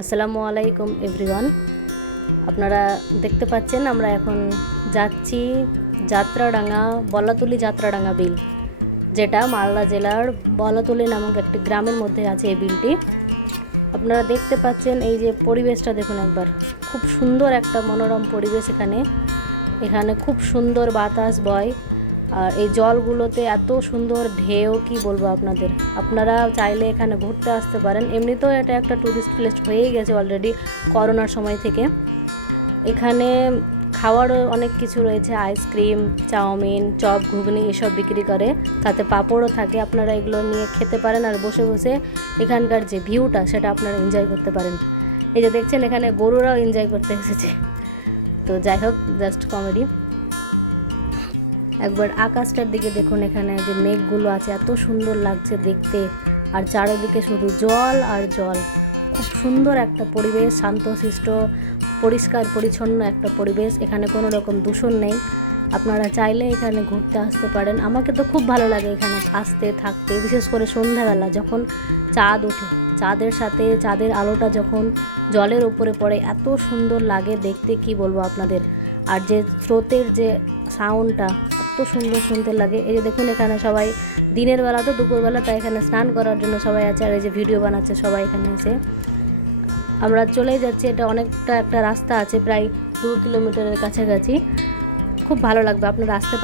আসসালামু আলাইকুম এভরিওয়ান। আপনারা দেখতে পাচ্ছেন আমরা এখন যাচ্ছি যাত্রাডাঙ্গা যাত্রাডাঙ্গা বিল, যেটা মালদা জেলার বলাতুলি নামক একটি গ্রামের মধ্যে আছে এই বিলটি। আপনারা দেখতে পাচ্ছেন এই যে পরিবেশটা দেখুন একবার, খুব সুন্দর একটা মনোরম পরিবেশ। এখানে খুব সুন্দর বাতাস বয়, আর এই জলগুলোতে এত সুন্দর ঢেউ, কি বলবো আপনাদের। আপনারা চাইলে এখানে ঘুরতে আসতে পারেন। এমনিতেও এটা একটা ট্যুরিস্ট প্লেস হয়েই গেছে অলরেডি করোনার সময় থেকে। এখানে খাওয়ারও অনেক কিছু রয়েছে, আইসক্রিম, চাউমিন, চপ, ঘুগনি এসব বিক্রি করে, তাতে পাঁপড়ও থাকে। আপনারা এগুলো নিয়ে খেতে পারেন আর বসে বসে এখানকার যে ভিউটা সেটা আপনারা এনজয় করতে পারেন। এই যে দেখছেন এখানে গরুরাও এনজয় করতে এসেছে। তো যাই হোক, জাস্ট কমেডি। একবার আকাশটার দিকে দেখুন, এখানে যে মেঘগুলো আছে এত সুন্দর লাগছে দেখতে, আর চারিদিকে শুধু জল আর জল। খুব সুন্দর একটা পরিবেশ, শান্তশিষ্ট, পরিষ্কার পরিচ্ছন্ন একটা পরিবেশ। এখানে কোনো রকম দূষণ নেই। আপনারা চাইলে এখানে ঘুরতে আসতে পারেন। আমাকে তো খুব ভালো লাগে এখানে আসতে থাকতে, বিশেষ করে সন্ধ্যাবেলা যখন চাঁদ ওঠে, চাঁদের সাথে চাঁদের আলোটা যখন জলের উপরে পড়ে, এত সুন্দর লাগে দেখতে, কি বলবো আপনাদের। আর যে স্রোতের যে সাউন্ডটা এত সুন্দর শুনতে লাগে। এই যে দেখুন এখানে সবাই দিনের বেলা তো দুপুরবেলা, তাই এখানে স্নান করার জন্য সবাই আছে, আর এই যে ভিডিও বানাচ্ছে সবাই এখানে এসে। আমরা চলেই যাচ্ছি, এটা অনেকটা একটা রাস্তা আছে, প্রায় 2 কিলোমিটারের কাছাকাছি। খুব ভালো লাগবে, আপনারা আসতে পারেন।